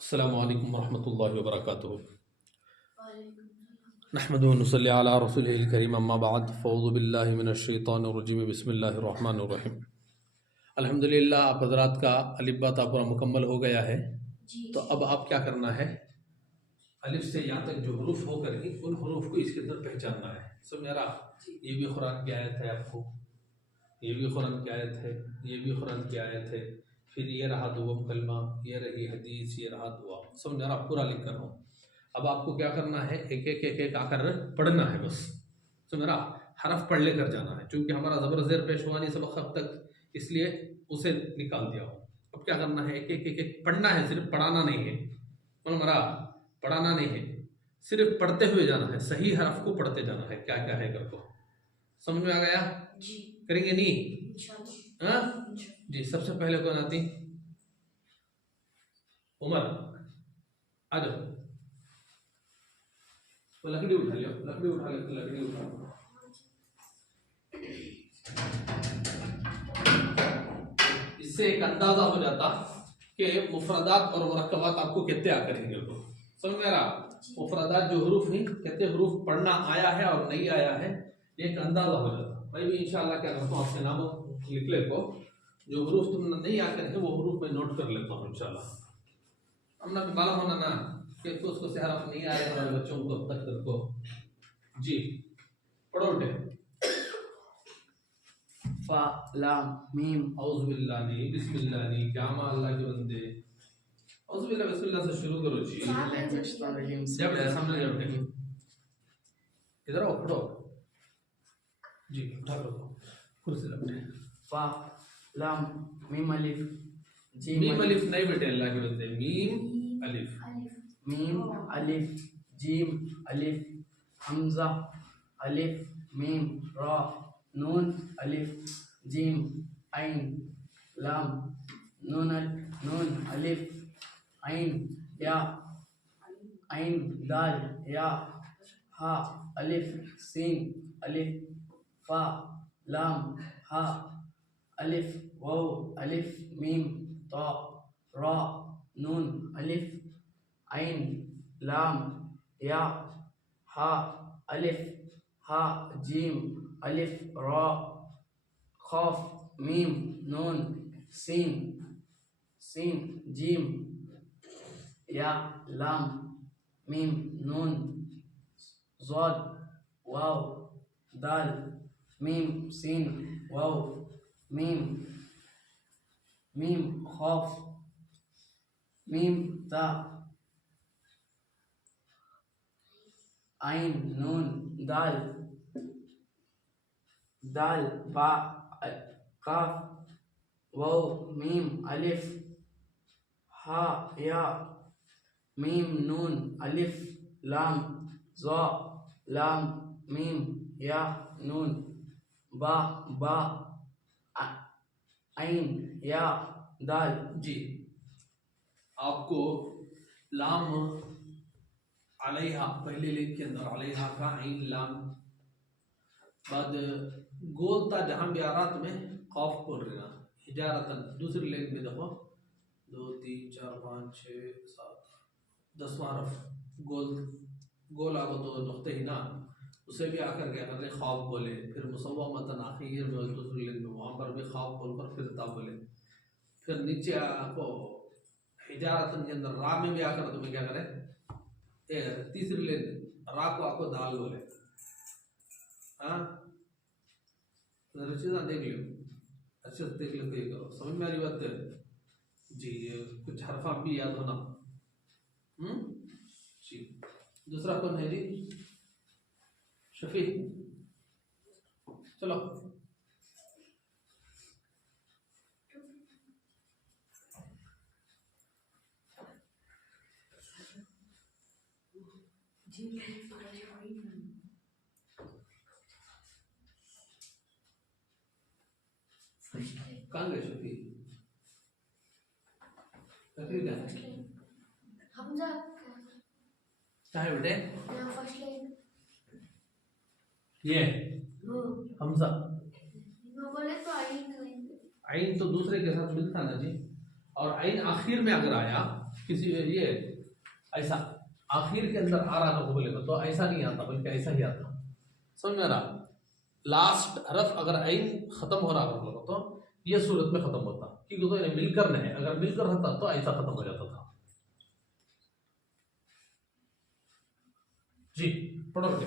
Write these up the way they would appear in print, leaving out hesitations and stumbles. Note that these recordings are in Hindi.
अस्सलामु अलैकुम वरहमतुल्लाहि वबरकातुहू। नहमदुहु व नुसल्ली अला रसूलिहिल करीम, अम्मा बाद, फ़अऊज़ु बिल्लाहि मिनश शैतानिर रजीम, बिस्मिल्लाहिर रहमानिर रहीम। अल्हम्दुलिल्लाह, आप हज़रात का अलिफ बा ता पूरा मुकम्मल हो गया है। तो अब आप क्या करना है, अलिफ से या तक जो हरूफ होकर ही उन हरूफ को इसके अंदर पहचानना है। सब मेरा ये भी कुरान की आयत है, आपको ये भी कुरान की आयत है, ये भी कुरान की आयत है, फिर ये रहा दुआम कलमा, ये रही हदीस, ये रहा दुआ। समझ रहा, पूरा लिख कर हूँ। अब आपको क्या करना है, एक एक एक एक आकर पढ़ना है बस। समझ रहा, हरफ पढ़ लेकर जाना है, क्योंकि हमारा ज़बर ज़ेर पेश हुआ नहीं सबक अब तक, इसलिए उसे निकाल दिया हूँ। अब क्या करना है, एक एक एक एक पढ़ना है, सिर्फ पढ़ाना नहीं है। मरा पढ़ाना नहीं है, सिर्फ पढ़ते हुए जाना है, सही हरफ को पढ़ते जाना है। क्या क्या है करको समझ में आ गया? करेंगे नहीं? हाँ जी। सबसे पहले कौन आती? उमर, आ जाओ। तो लकड़ी उठा लियो, लकड़ी उठा ले, लकड़ी उठा। इससे एक अंदाजा हो जाता कि मुफरदात और मुरक्कबात आपको कितने आकर हैं। समझ में आ रहा? मुफरदात जो हरूफ हैं, कितने हरूफ पढ़ना आया है और नहीं आया है, एक अंदाजा हो जाता। मैं भी इंशाल्लाह क्या करता हूँ, आपके नाम लिख ले को, जो हरूफ तुम नहीं आकर है वो हरूफ में नोट कर लेता हूँ इंशाल्लाह। हमने माला होना ना कि उसको से हरफ नहीं आ रहे हमारे बच्चों को अब तक को। जी पढ़ो उठे। फा लाम मीम। औज़ु बिल्लाह नहीं, बिस्मिल्लाह नहीं, क्या मा अल्लाह के बंदे। औज़ु बिल्लाह बिस्मिल्लाह से शुरू करो जी। जब सामने जब इधर आओ, पढ़ो जी। उठा लो कुर्सी लपटे। फा लाम मीम अलिफ जीम। मीम अलिफ नहीं बेटे, अल्लाह के बंदे, मीम अलिफ, मीम अलिफ जीम अलिफ हमजा अलिफ मीम रा नून अलिफ जीम ऐन लाम नून अलिफ ऐन या ऐन दाल या हा अलिफ सीन अलिफ फा लाम हा अलिफ वाव अलिफ मीम ता रा नून अलिफ ऐन लाम या हा अलिफ हा जीम अलिफ रा खौफ मीम नून सीन जीम या लाम मीम नून ज़ाद वाव दाल मीम सीन वाव मीम खौफ मीम ता ऐन नून दाल बा काफ वाव मीम अलिफ हा या मीम नून अलिफ लाम ज़ा लाम मीम या नून बा ऐन या दाल। जी आपको लाम अलैहा पहले लेख के अंदर अलैहा का ऐन लाम, बाद गोलता जहां भी आरात में खौफ बोल रहे ना हिजारतन। दूसरी लेख में देखो 2 3 4 5 6 7 10वां हरफ गोल आगो तो नुक्ते ही ना, उसे भी आकर क्या कर रहे खौफ बोले। फिर मुसव्वमतन आखिर में दूसरी लेख में वहां पर भी खौफ बोलकर फिर ता बोले। फिर नीचे आपको हिजारतन के अंदर रा में भी आकर तुम्हें क्या करे, तीसरी लेन रा को आपको दाल बोले। हाँ चीज़ देख लियो, अच्छे से देख लो, ये करो, समझ में आ रही बात जी। कुछ हरफा भी याद होना। जी दूसरा कौन है जी? शफी, चलो कहाँ गए शफी? हमजा चाहे बेटे फर्स्ट लाइन ये हमजा बोले तो आइन तो दूसरे के साथ मिलता ना जी। और आइन आखिर में अगर आया किसी ये ऐसा आखिर के अंदर आ रहा था बोलेगा तो ऐसा नहीं आता बल्कि ऐसा ही आता। समझ में आ रहा? लास्ट हरफ अगर ऐन खत्म हो रहा होगा तो ये सूरत में खत्म होता, क्योंकि तो इन्हें मिलकर नहीं, अगर मिलकर रहता तो ऐसा खत्म हो जाता था। जी पढ़ो बेटे।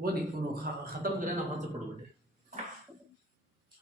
वो नहीं, वो खत्म करें ना, वहां से पढ़ो बेटे।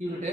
की बेटे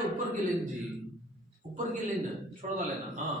ऊपर की लाइन जी, ऊपर की लाइन छोड़ लेना। हाँ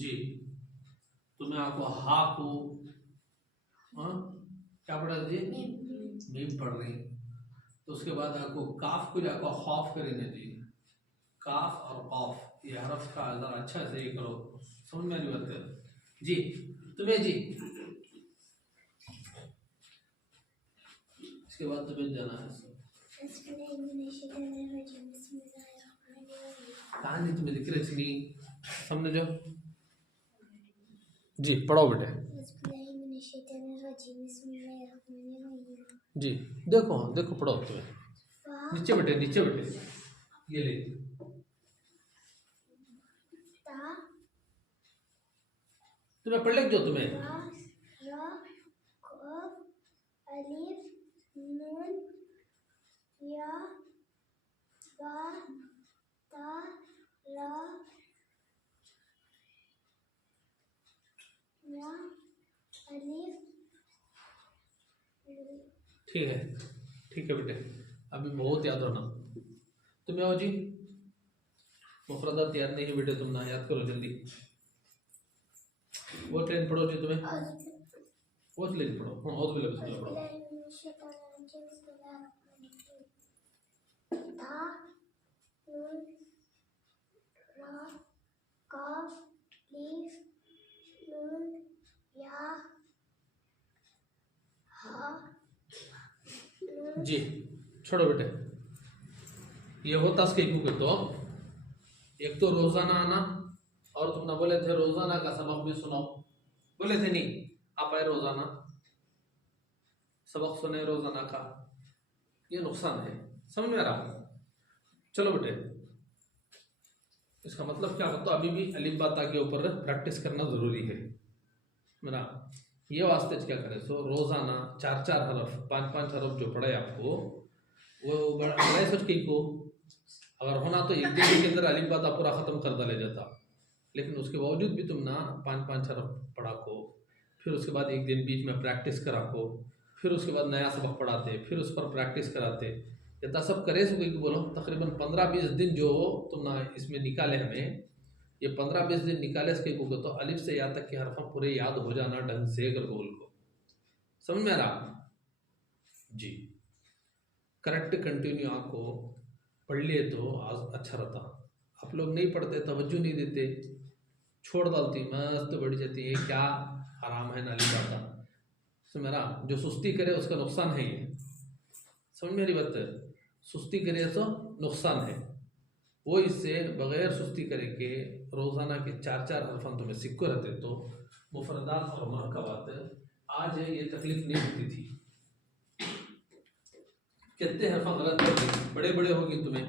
जी, तुम्हें आपको हा को हाँ क्या पढ़ा जी? मीम पढ़ रही, तो उसके बाद आपको काफ को आपको खौफ करेंगे जी। काफ और कौफ ये हरफ का जरा अच्छा से ये करो, समझ में नहीं आते जी तुम्हें जी। इसके बाद तुम्हें जाना है कहानी, तुम्हें लिख रहे नहीं समझ जाओ जी। पढ़ो बेटे जी। देखो हाँ देखो पढ़ो तुम्हें, नीचे बेटे नीचे बेटे, ये ले तुम्हें पढ़ लिख जो तुम्हें अलिफ नून या बा ता रा या अलिफ। ठीक है बेटे, अभी बहुत याद होना। तुम्हें आओ जी, मुफरदात याद नहीं है बेटे, तुम ना याद करो जल्दी। वो ट्रेन पढ़ो जी तुम्हें, वो ट्रेन पढ़ो। हाँ और भी लग पढ़ो। जी छोड़ो बेटे, ये होता के तो एक तो रोजाना आना, और तुम ना बोले थे रोजाना का सबक भी सुनाओ, बोले थे नहीं? आप आए रोजाना सबक सुने रोजाना का, ये नुकसान है, समझ में आ रहा? चलो बेटे, इसका मतलब क्या होता है, अभी भी अलिफ बा ता के ऊपर प्रैक्टिस करना जरूरी है मेरा। ये वास्ते क्या करें सो रोजाना 4-4 हरफ 5-5 हरफ जो पढ़े आपको वो बड़ा सोच के को, अगर होना तो एक दिन के अंदर अलिफ बा ता पूरा खत्म कर डाले जाता, लेकिन उसके बावजूद भी तुम ना 5-5 हरफ पढ़ा को, फिर उसके बाद एक दिन बीच में प्रैक्टिस करा को, फिर उसके बाद नया सबक पढ़ाते, फिर उस पर प्रैक्टिस कराते, इतना सब करे सो कि बोलो तकरीबन 15-20 दिन जो तुम ना इसमें निकाले हमें, ये 15-20 दिन निकाले इसके को तो अलिफ से यहाँ तक के हरफ पूरे याद हो जाना ढंग से कर बोल को, समझ में आ रहा जी? करेक्ट कंटिन्यू आपको पढ़ लिए तो आज अच्छा रहता। आप लोग नहीं पढ़ते, तवज्जो नहीं देते, छोड़ डालती, मस्त बढ़ जाती है, क्या आराम है नाली बाता। समझ मेरा, जो सुस्ती करे उसका नुकसान है, ये समझ मेरी बात, सुस्ती करे तो नुकसान है। वो इससे बगैर सुस्ती करे के रोज़ाना के 4-4 हरफ तुम्हें सिक्को रहते तो मुफरदात और मरकबात आज ये तकलीफ नहीं होती थी। कितने हरफ गलत होगी, बड़े बड़े होगी तुम्हें,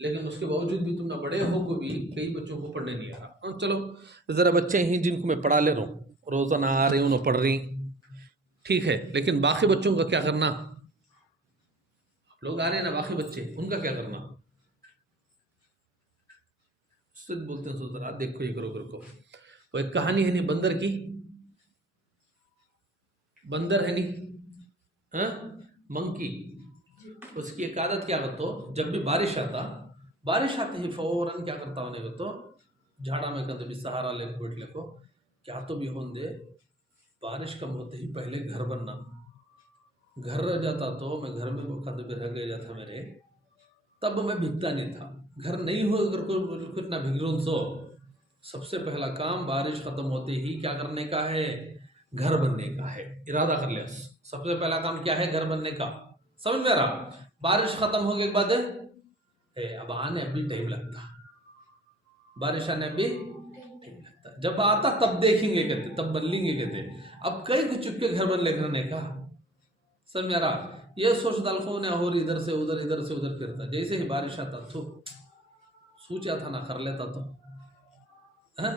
लेकिन उसके बावजूद भी तुम ना बड़े हो को भी कई बच्चों को पढ़ने नहीं आ रहा। चलो ज़रा बच्चे ही जिनको मैं पढ़ा ले रहा हूँ, रोज़ाना आ रही उन्हें पढ़ रही, ठीक है, लेकिन बाकी बच्चों का क्या करना? आप लोग आ रहे हैं ना, बाकी बच्चे, उनका क्या करना? सिद्ध बोलते हैं सोच रहा देखो ये करो करो। वो एक कहानी है नहीं बंदर की, बंदर है नहीं, हाँ मंकी, उसकी एक आदत क्या करता, जब भी बारिश आते ही फौरन क्या करता होने तो झाड़ा में कदम भी सहारा ले बैठ लेको, क्या तो भी होने दे बारिश कम होते ही पहले घर बनना। घर रह जाता तो मैं घर में कदम भी रह गया था मेरे, तब मैं भिगता नहीं था। घर नहीं हो अगर कुछ ना भिगरूं सो सबसे पहला काम बारिश खत्म होते ही क्या करने का है, घर बनने का है। इरादा कर ले, सबसे पहला काम क्या है, घर बनने का। समझ में आ रहा? बारिश खत्म होने के बाद अब आने अभी टाइम लगता, बारिश आने अभी टाइम लगता, जब आता तब देखेंगे कहते, तब बन लेंगे कहते। अब कई कुछ चुपके घर बन लेने का, समझ में आ रहा? ये सोच डाल को ने और इधर से उधर फिरता, जैसे ही बारिश आता तो सोचा था ना कर लेता तो है?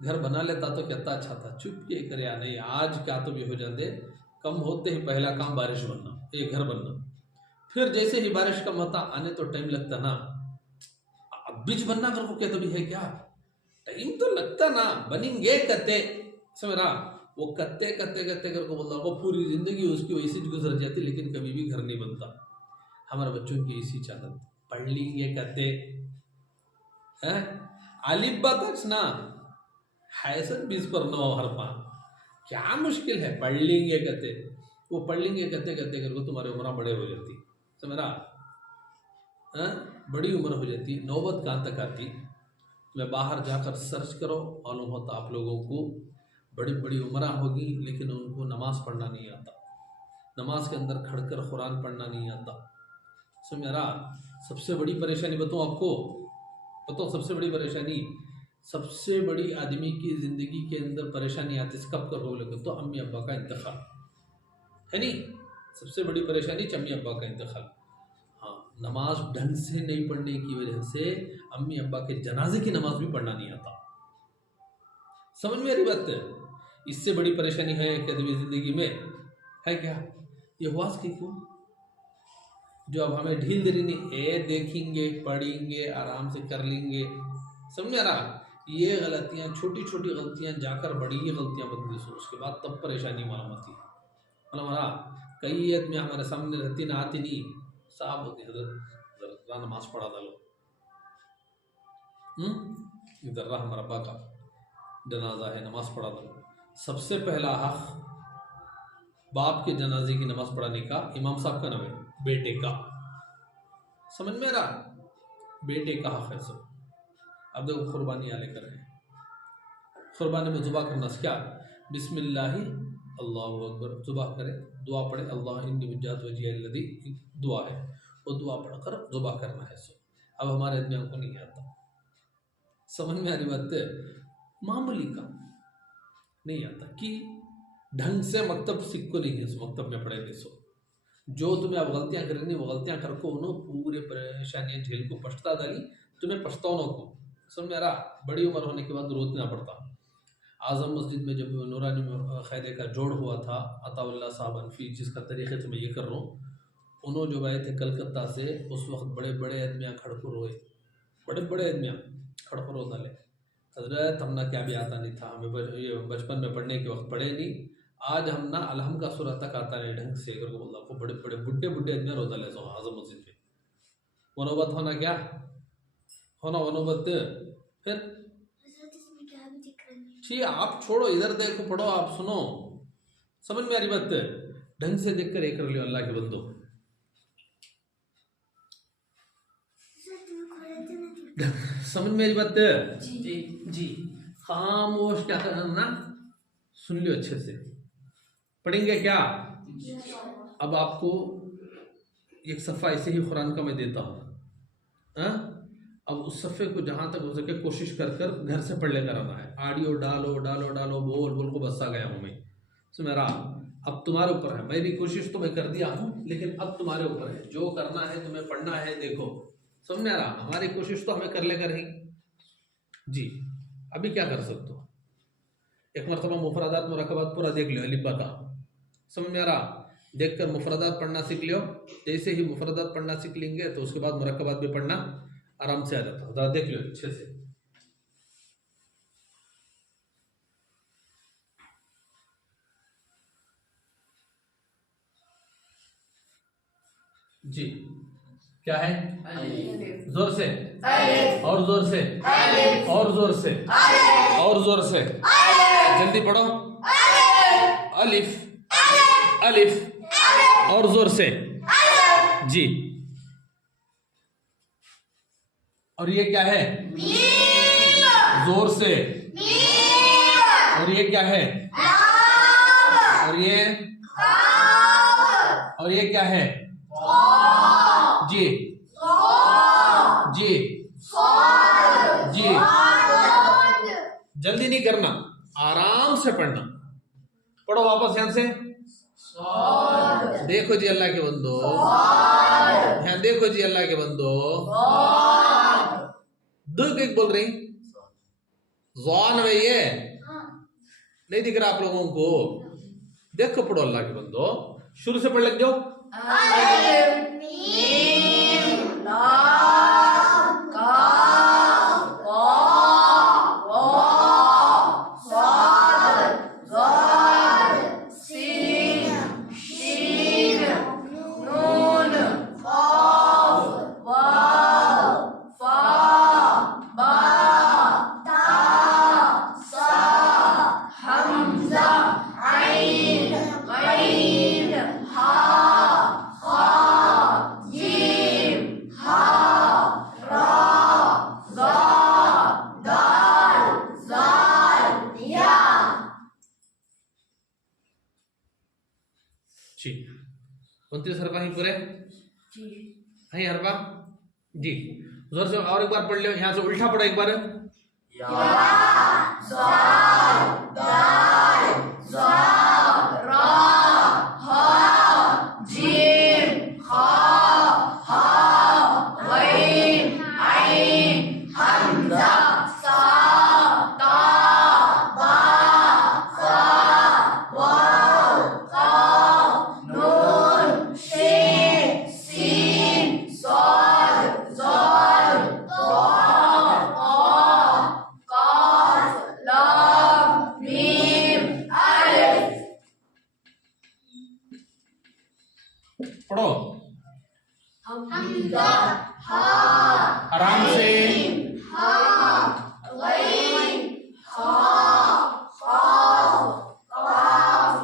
घर बना लेता तो कितना अच्छा था। चुपके करे या नहीं, आज क्या तो भी हो जाते, कम होते ही पहला काम बारिश बनना, ये घर बनना। फिर जैसे ही बारिश कम होता आने तो टाइम लगता ना, अब बीज बनना कर को कहते भी है क्या, टाइम तो लगता ना, बनेंगे कत्ते। समझ रहा? वो कत्ते कर को बोलता, वो पूरी जिंदगी उसकी वैसी गुजर जाती, लेकिन कभी भी घर नहीं बनता। हमारे बच्चों की इसी चाहत, पढ़ लेंगे कत्ते हैं, आलिब्बा तक ना हैसन 20 पर 9 हरफा, क्या मुश्किल है, पढ़ लेंगे कहते। वो पढ़ लेंगे कहते करके तुम्हारी उम्र बड़े हो जाती, समझ रहा? बड़ी उम्र हो जाती, नौबत कहाँ तक आती। तुम्हें बाहर जाकर सर्च करो, मालूम होता आप लोगों को बड़ी बड़ी उम्र होगी लेकिन उनको नमाज पढ़ना नहीं आता, नमाज के अंदर खड़कर कुरान पढ़ना नहीं आता। समझ रहा? सबसे बड़ी परेशानी बताऊँ आपको, बताओ सबसे बड़ी परेशानी, सबसे बड़ी आदमी की ज़िंदगी के अंदर परेशानी आती है कब करो लगे तो अम्मी अब्बा का इंतकाल है नहीं, सबसे बड़ी परेशानी अम्मी अब्बा का इंतकाल। हाँ, नमाज ढंग से नहीं पढ़ने की वजह से अम्मी अब्बा के जनाजे की नमाज भी पढ़ना नहीं आता। समझ में आ रही बात? इससे बड़ी परेशानी है आदमी ज़िंदगी में है क्या? ये हुआ कि क्यों जो अब हमें ढील दे रही नहीं, देखेंगे पढ़ेंगे आराम से कर लेंगे। समझ में आ रहा? ये गलतियाँ, छोटी छोटी गलतियाँ जाकर बड़ी गलतियाँ बनती हैं, उसके बाद तब परेशानी मालूम होती है। मतलब हमारा कई आदमी हमारे सामने रहती ना, आती नहीं, साहब होती हजरत नमाज पढ़ा डालो, इधर रहा हमारा अब्बा का जनाजा है, नमाज पढ़ा दो। सबसे पहला हक बाप के जनाजे की नमाज पढ़ाने का इमाम साहब का नाम है, बेटे का। समझ में आ रहा? बेटे का हक है सब। अब देखो कुर्बानी आले कर रहे हैं, कुर्बानी में जुबा करना क्या, बिस्मिल्लाह अल्लाहु अकबर जुबा करे, दुआ पढ़े, अल्लाह इन्नी वज्जहतु वजहिय लल्लज़ी, दुआ है, वो दुआ पढ़कर जुबा करना है सब। अब हमारे आदमियों को नहीं आता। समझ में आ रही बात? मामूली का नहीं आता कि ढंग से मकतब सीख को नहीं है, सो मकतब में पढ़े नहीं सो। जो तुम्हें अब गलतियाँ करनी वो गलतियाँ कर को उन्हों पूरे परेशानियाँ झेल को पछता डाली, तुम्हें पछताओं को। समझ में आ रहा? बड़ी उम्र होने के बाद रोतना पड़ता। आज़म मस्जिद में जब नूरानी क़ायदे का जोड़ हुआ था, अताउल्लाह साहब अनफी, जिसका तरीक़े से मैं ये कर रहा हूँ, उन्होंने जब आए थे कलकत्ता से, उस वक्त बड़े बड़े आदमियाँ खड़को रोए, बड़े बड़े आदमियाँ खड़को रो डाले, हजरत हमना क्या भी आता नहीं था, हमें ये बचपन में पढ़ने के वक्त पढ़े नहीं, आज हम ना अलहम का सूरत तक आता नहीं ढंग से करके बोला को, बड़े बड़े बुढ़े बुढ़े आदमियाँ रो डाले सो आज़म मस्जिद में। वो नौबत होना क्या होना, वो नौबत फिर ठीक, आप छोड़ो, इधर देखो पढ़ो, आप सुनो, समझ में आ रही बात? ढंग से देख कर एक कर लियो अल्लाह के बंदो। समझ में आ रही बात? जी जी, खामोश क्या करना, सुन लियो अच्छे से। पढ़ेंगे क्या? अब आपको एक सफ़ा ऐसे ही कुरान का मैं देता हूँ, अब उस सफ़े को जहाँ तक हो सके कोशिश कर कर घर से पढ़ लेकर आना है। ऑडियो डालो डालो डालो, बोल बोल को बसा गया हूँ मैं, सो मेरा अब तुम्हारे ऊपर है। मेरी कोशिश तो मैं कर दिया हूँ, लेकिन अब तुम्हारे ऊपर है, जो करना है तुम्हें पढ़ना है। देखो समझ में आ रहा? हमारी कोशिश तो हमें कर लेकर ही जी। अभी क्या कर सकते हो, एक मरतबा मुफरदात मुरकबात पूरा देख लो, अलिफ बा ता, समझ में आ रहा? देख कर मुफरदात पढ़ना सीख लियो। जैसे ही मुफरदात पढ़ना सीख लेंगे तो उसके बाद मुरकबात भी पढ़ना आराम से आ जाता है। देख लो अच्छे से, जी क्या है? अलिफ जोर से, अलिफ और जोर से, अलिफ और जोर से, और जोर से, जल्दी पढ़ो। अलिफ, अलिफ, और जोर से, जी। और ये क्या है? जोर से। और ये क्या है? और ये क्या है? जी जी जी, जल्दी नहीं करना, आराम से पढ़ना। पढ़ो वापस ध्यान से। देखो जी अल्लाह के बंदो, ध्यान देखो जी अल्लाह के बंदो। दो एक बोल रही ज़ान में ये नहीं दिख रहा आप लोगों को? देखो पढ़ो अल्लाह के बंदो, शुरू से पढ़ लग जाओ। अलिफ मीम लाम काफ वाव वाव साद ज़ाद सीन शीन नून क़ाफ वाव फा बा ता सा हमज़ा ऐन गैन हा खा जीम हा रा ज़ा दाल ज़ाल या। जी 29 हरफा ही पूरे है हरफा जी। जोर से और एक बार पढ़ लो, यहाँ से उल्टा पढ़ो एक बार। या ज़ाल दाल ज़ा रा हा जीम खा हा गैन ऐन हमज़ा सा ता बा सा वाव काफ नून शीन सीन साद ज़ाल ज़ा काफ लाम मीम अलिफ। पढ़ो हमजा हा आराम से। हा गैन हा क़ाफ क़ाफ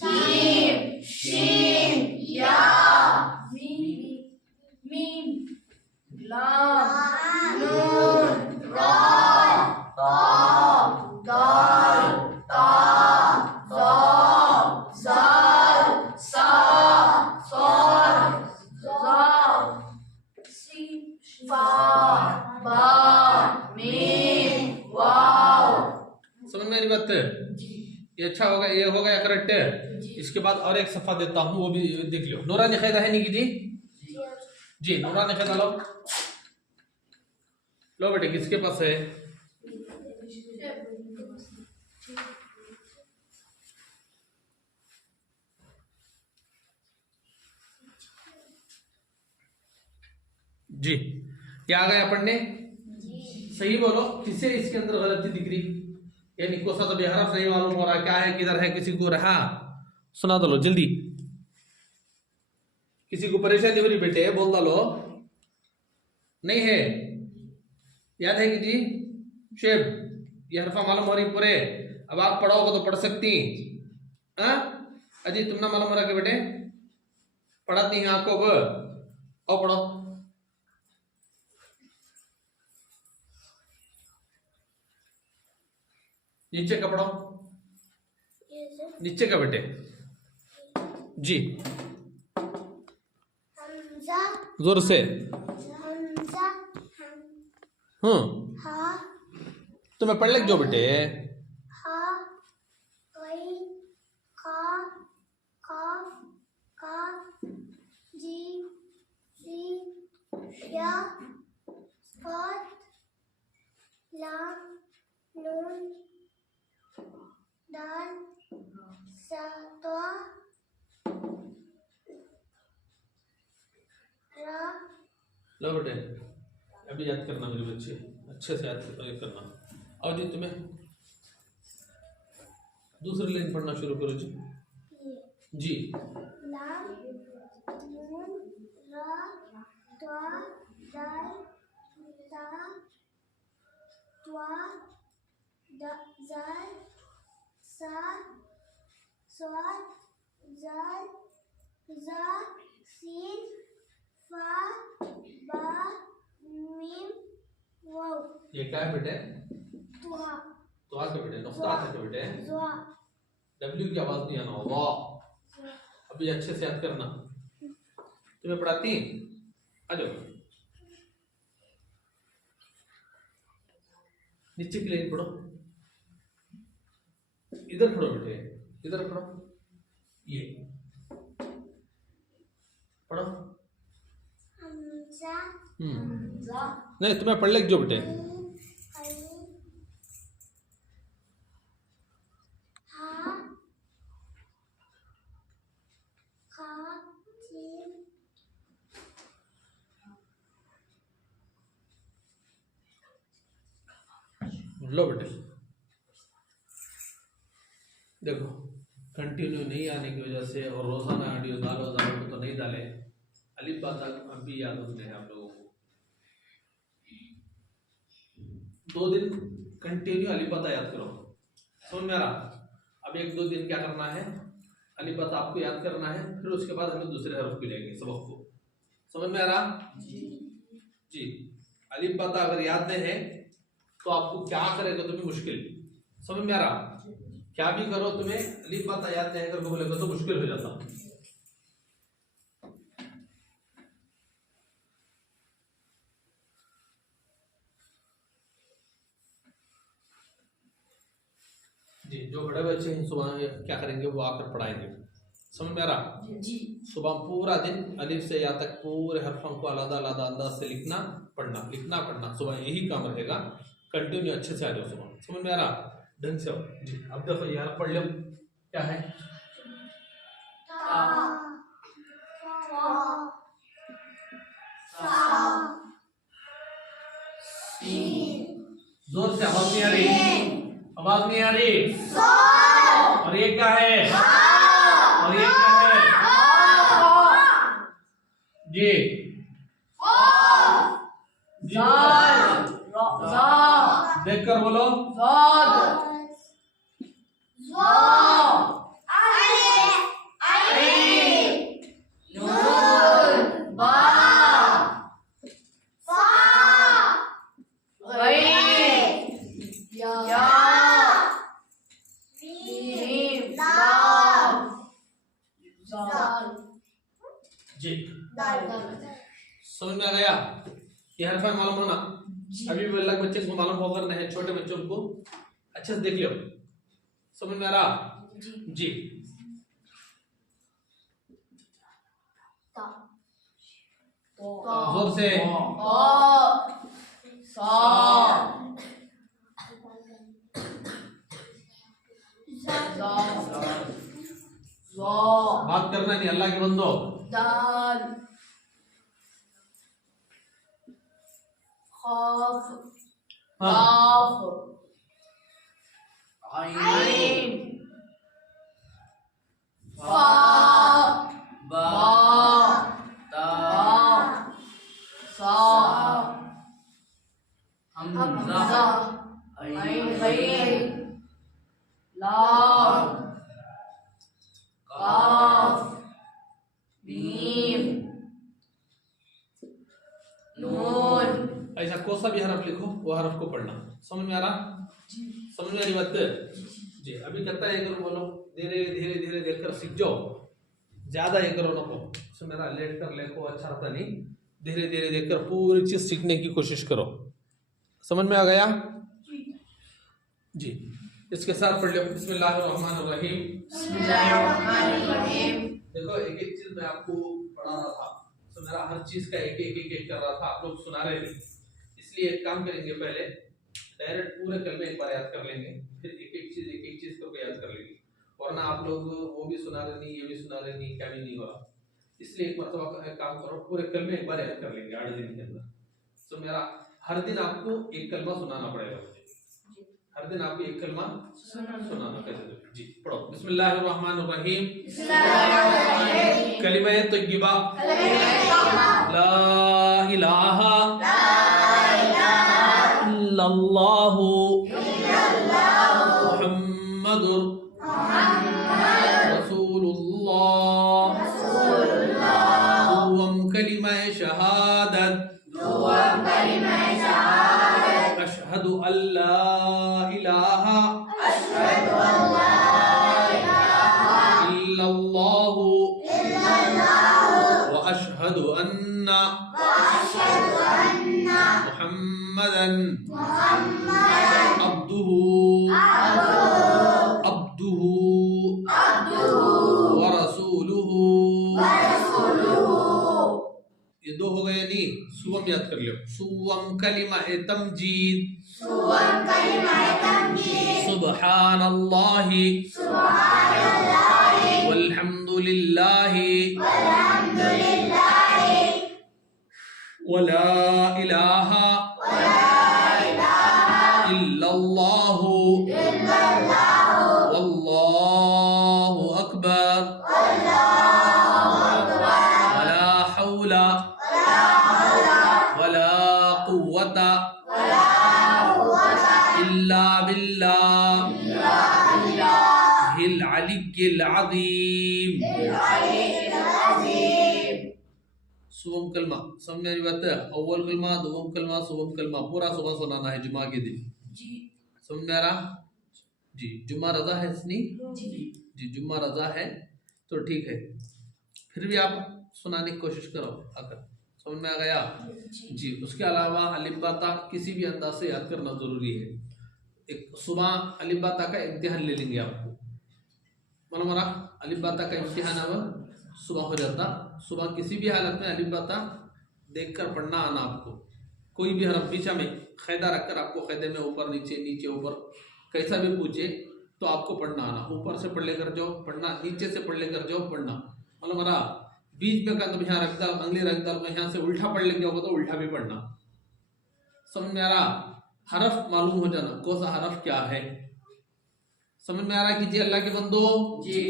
जीम शीन या मीम लाम नून रा ता दाल ता ज़ा ज़ाल सा साद ज़ा फा बा मीम वाव। समझ में नहीं बात? ये अच्छा होगा, ये हो गया करेक्ट। इसके बाद और एक सफा देता हूँ, वो भी देख लो। नूरानी क़ायदा है निकी जी? जी नूरानी क़ायदा लो, लो बेटे, किसके पास है? जी क्या आ गया पढ़ने? सही बोलो, किसे इसके अंदर गलती दिख रही? यानी कोसा तो बेहरफ नहीं मालूम हो रहा, क्या है किधर है, किसी को रहा सुना दो लो जल्दी। किसी को परेशानी हो रही बेटे बोल डालो, नहीं है? याद है कि जी शेब ये हरफा मालूम हो रही पूरे? अब आप पढ़ोगे तो पढ़ सकती। अजी तुम ना मालूम हो रहा कि बेटे पढ़ाती हैं आपको? अब और पढ़ो। नीचे का पढ़ो, नीचे का बेटे जी, हमजा जोर से। हमजा हा तो मैं पढ़ लग जाओ बेटे। हा गैन का काफ काफ जीम सीन या साद लाम नून दाल सा ता रा। लो बेटे अभी याद करना मेरे बच्चे, अच्छे से याद करना। और जी तुम्हें दूसरी लाइन पढ़ना शुरू करो जी। जी लाम नून रा त्वा दाल ता त्वा जाल सा स्वाद जाल जा सीन फा बा मीम वाव। ये क्या है बेटे? त्वा तो आगे बेटे नुक्ता है बेटे, ज़्वा डब्ल्यू की आवाज नहीं आना, वाह। अभी अच्छे से याद करना, तुम्हें पढ़ाती आ जाओ। नीचे की लाइन पढ़ो, इधर पढ़ो बेटे, इधर पढ़ो, ये पढ़ो। हमजा जा नहीं तुम्हें पढ़ लिख जो बेटे। लो बेटे देखो, कंटिन्यू नहीं आने की वजह से और रोजाना ऑडियो डालो तो नहीं डाले, अलिफ बा तक अभी याद रखने हैं आप लोगों को। 2 दिन कंटिन्यू अलिफ बा याद करो, समझ में आ रहा? अब 1-2 दिन क्या करना है, अलिफ बा आपको याद करना है, फिर उसके बाद हम दूसरे हर्फ को लेंगे सबक को। समझ में आ रहा? जी। अलिफ बा अगर याद नहीं है तो आपको क्या करेगा तुम्हें मुश्किल, समझ में आ रहा? क्या भी करो तुम्हें अलिफ बा याद नहीं करके बोलेगा तो मुश्किल हो जाता। जी, जो बड़े बच्चे हैं सुबह क्या करेंगे वो आकर पढ़ाएंगे, समझ में आ रहा? जी सुबह पूरा दिन अलिफ से या तक पूरे हरफों को अलग अलग अंदाज से लिखना पढ़ना, लिखना पढ़ना, सुबह यही काम रहेगा। कंटिन्यू अच्छे से आ जाओ सुबह, समझ में आ रहा? ढंग से हो जी। अब देखो ये हर्फ पढ़ लो, क्या है? जोर से आवाज नहीं आ रही, आवाज नहीं आ रही। और ये क्या है? और ये क्या है? जी जी देख कर बोलो। जी समझ में आ गया? ये हरफ मालूम होना, अभी भी अलग बच्चे को मालूम होगा नहीं, छोटे बच्चों को अच्छे से देख लियो, समझ में आ रहा? जी। जोर से बात करना नहीं, अल्लाह के बंदो। दाल खाफ हाँ काफ आइन फा बा ता सा हमजा आइन गैन लाम काफ मीम नून। ऐसा कौन सा भी हरफ लिखो वो हरफ को पढ़ना, समझ में आ रहा? समझ में आ रही बात? जी। अभी कहता है करो बोलो, धीरे धीरे धीरे देखकर सीख जाओ, ज्यादा ये करो नको, सो मेरा लेट कर ले को अच्छा रहता नहीं, धीरे धीरे देखकर पूरी चीज सीखने की कोशिश करो, समझ में आ गया? जी। इसके साथ पढ़ लो बिस्मिल्लाहिर्रहमानिर्रहीम। बिस्मिल्लाहिर्रहमानिर्रहीम। देखो एक एक चीज मैं आपको पढ़ा रहा था, तो मेरा हर चीज का एक एक एक एक कर रहा था, आप लोग सुना रहे थे, इसलिए एक काम करेंगे, पहले डायरेक्ट पूरे कलमे एक बार याद कर लेंगे, फिर एक एक चीज को याद कर लेंगे, वरना आप लोग वो भी सुना रहे नहीं, ये भी सुना रहे नहीं, क्या भी नहीं हो रहा। इसलिए एक मरतबा काम करो, पूरे कलमे एक बार याद कर लेंगे 8 दिन के अंदर। तो मेरा हर दिन आपको एक कलमा सुनाना पड़ेगा मुझे, हर दिन आपको एक कलमा सुनाना कैसे जी पढ़ो बिस्मिल्लाहिर्रहमानिर्रहीम कलिमा तय्यबा ला इलाहा इल्लल्लाहु मुहम्मदुर रसूलुल्लाह दुआम कलिमा शहादत अशहदु अल्ला इलाहा इल्लल्लाहु व अशहदु अन्ना मुहम्मदन अब्दुहु व रसूलुहु। ये दो हो गए नहीं, सुवम याद कर लो। सुवम कलिमा तमजीद सुब्हानल्लाहि वल्हम्दुलिल्लाहि वला इलाहा इल्लल्लाहु वल्लाहु अकबर वला हौला वला कुव्वता इल्ला बिल्लाहिल अलिय्यिल अज़ीम। सुबह कलमा समझ में बात है। अव्वल कलमा, दुवम कलमा, सुबह कलमा पूरा सुबह सुनाना है जुमा के दिन। समझ में आ रहा जी? जुम्मा रजा है इसनी जी, जुम्मा रजा है तो ठीक है, फिर भी आप सुनाने की कोशिश करो आकर। समझ में आ गया जी? उसके अलावा अलिफ बा ता किसी भी अंदाज से याद करना जरूरी है। एक सुबह अलिफ बा ता का इम्तिहान ले लेंगे आपको, मतलब हमारा अलिफ बा ता का इम्तिहान अब सुबह हो जाता। सुबह किसी भी हालत में अलिफ बा ता देखकर पढ़ना आना आपको। कोई भी हरफ पीछा में क़ायदा रखकर आपको क़ायदे में ऊपर नीचे नीचे ऊपर कैसा भी पूछे तो आपको पढ़ना आना। ऊपर से पढ़ लेकर जाओ पढ़ना, नीचे से पढ़ लेकर जाओ पढ़ना। मतलब हमारा बीच में का तो यहाँ रख डाल, अंगली रख डाल, यहाँ से उल्टा पढ़ लेंगे होगा तो उल्टा भी पढ़ना। समझ में आ रहा? हरफ मालूम हो जाना कौन सा हरफ क्या है। समझ में आ रहा कि जी अल्लाह के बंदो जी,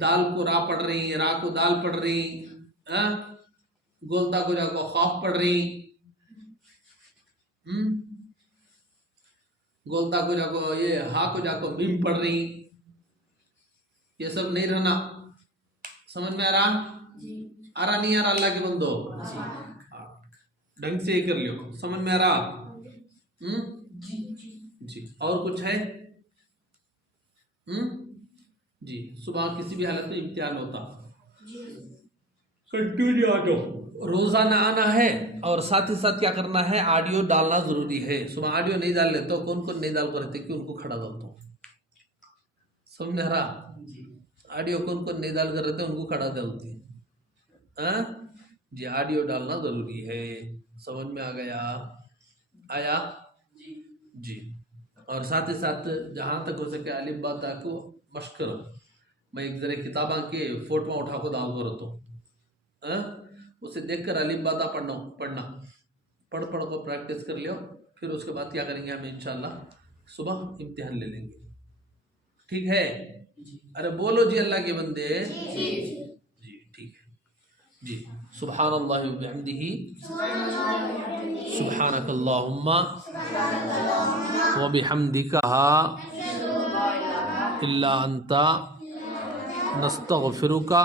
दाल को रा पढ़ रही, रा को दाल पढ़ रही, गोलता को जाको खौफ पढ़ रही, गोलता को जाको ये हा को जाको मीम पढ़ रही, ये सब नहीं रहना। समझ में आ रहा? आ रहा नहीं आ रहा अल्लाह के बंदो? ढंग से ही कर लियो। समझ में आ रहा? जी। और कुछ है? जी। सुबह किसी भी हालत में इम्तिहान होता, कंटिन्यू आ जाओ। रोजाना आना है और साथ ही साथ क्या करना है, ऑडियो डालना जरूरी है। सुबह ऑडियो नहीं डाल लेते, कौन कौन नहीं डाल कर रहते कि उनको खड़ा डालता हूँ। समझ में आ रहा? ऑडियो कौन कौन नहीं डाल कर रहते उनको खड़ा डालती है जी। ऑडियो डालना जरूरी है। समझ में आ गया? आया जी। और साथ ही साथ जहाँ तक हो सके अलिफ बा ता को मश्क करो। मैं एक जरा किताबा के फोटो उठा को दाव करो तो उसे देखकर अलिफ बा ता पढ़ पढ़ को प्रैक्टिस कर लियो। फिर उसके बाद क्या करेंगे हम इंशाल्लाह सुबह इम्तिहान ले लेंगे। ठीक है? अरे बोलो जी अल्लाह के बंदे जी। ठीक है जी। सुब्हानल्लाहि व बिहम्दिही सुब्हानकल्लाहुम्मा व बिहम्दिका इल्ला अंता नस्तगफिरुका